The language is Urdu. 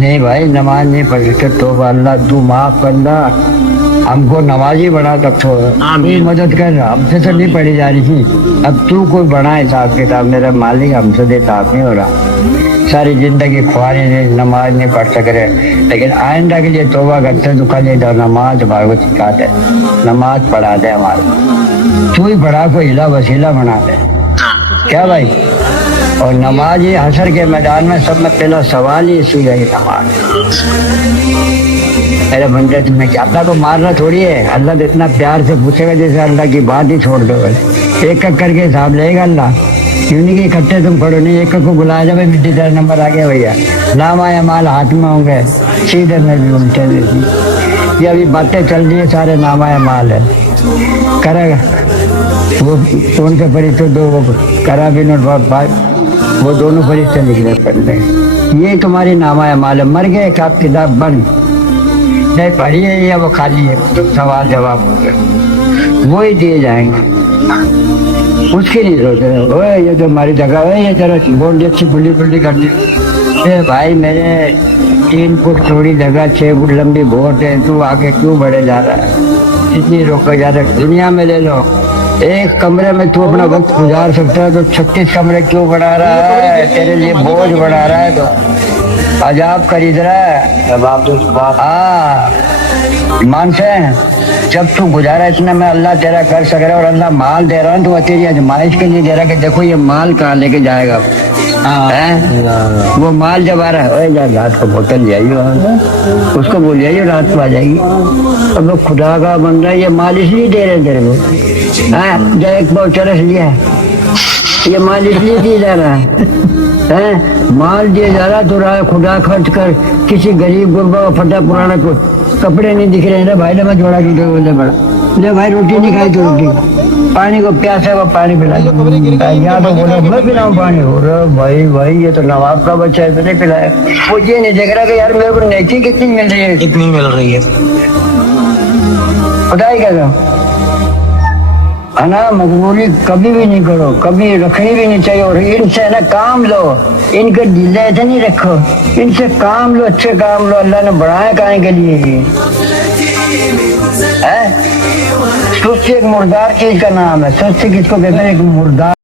نہیں بھائی نماز نہیں پڑھی تو توبہ اللہ تو معاف کرنا ہم کو نمازی بنا تک تو آمین۔ مدد کر ہم سے تو نہیں پڑھی جا رہی تھی اب تو کوئی بنا حساب کتاب میرا مالک ہم سے حساب نہیں ہو رہا ساری زندگی خواری نے نماز نہیں پڑھ سک رہے لیکن آئندہ کے لیے توبہ کرتے تو کل ادھر نماز ہمارے کو سکھا دے نماز پڑھا دے ہمارے تو ہی پڑھا کو ہلا وسیلہ بنا دے کیا بھائی اور نماز ہی حشر کے میدان میں سب میں پہلا سوال ہی اسی ہے نماز میرے بندے تمہیں کیا اللہ کو مارنا تھوڑی ہے اللہ تو اتنا پیار سے پوچھے گا جیسے اللہ کی بات ہی چھوڑ دو ایک ایک کر کے حساب لے گا اللہ کیوں نہیں کہ اکٹھے تم پڑھو نہیں ایک کو بلایا جائے مٹی تیرا نمبر آ گیا بھیا نام آیا مال ہاتھ میں ہوں گے سیدھے میں بھی الٹے میں بھی یہ ابھی باتیں چل رہی ہے سارے نام آیا مال ہے کرے گا وہ کون سے فرشتے دو وہ کرا بھی نوٹ وہ دونوں فرشتے نکلے پڑھتے یہ تمہاری نام آیا مال ہے مر گئے ایک آپ کتاب بند نہیں پڑھی ہے یا وہ خالی ہے سوال جواب وہی دیے جائیں گے اس کی نہیں سوچ رہے اوے یہ تو ہماری جگہ ہے یہ ذرا بول اچھی بلی بلی کر دی اے بھائی میرے 3 فٹ چوڑی جگہ 6 فٹ لمبی بوٹ ہے تو آگے کیوں بڑھے جا رہا ہے اتنی روکا جا رہا ہے دنیا میں لے لو ایک کمرے میں تو اپنا وقت گزار سکتا ہے تو 36 کمرے کیوں بنا رہا ہے تیرے لیے بوجھ بڑھا رہا ہے تو عذاب خرید رہا ہے ہاں مانتے ہیں جب تو گزارا اتنا میں اللہ تیرا کر سک رہا ہے اور اللہ مال دے رہا ہوں تو وہ تیری آزمائش کے لیے دے رہا ہے کہ دیکھو یہ مال کہاں لے کے جائے گا وہ مال جب آ رہا ہے رات کو بوتل لے آئیے اس کو بول جائیے رات کو آ جائے گی اب وہ خدا کا بندہ ہے یہ مال اس لیے دے رہے ہیں تیرے کو ہاں جو ایک بہت چرس لیا ہے یہ مال اس لیے دیا جا رہا ہے مال دیا جا رہا تو رہا خدا خرچ کر کسی غریب غربا پھٹا پرانا کو کپڑے نہیں دکھ رہے ہیں بھائی نے میں جوڑا کی بولے بڑا لے بھائی روٹی نہیں کھائی تو روٹی پانی کو پیاس ہے وہ پانی پلا یا تو بولے میں پلاؤں پانی ہو رہا بھائی یہ تو نواب کا بچہ ہے تو نہیں پلایا وہ یہ نہیں دیکھ رہا کہ یار میرے کو نیکی کتنی مل رہی ہے کتنی مل رہی ہے خدا ہی کہتا ہوں نا مجبوری کبھی بھی نہیں کرو کبھی رکھنی بھی نہیں چاہیے اور ان سے نا کام لو ان کے دل ایسے نہیں رکھو ان سے کام لو اچھے کام لو اللہ نے بڑھایا کہاں کے لیے سستی ایک مردار چیز کا نام ہے سستی کس کو کہتے ہیں ایک مردار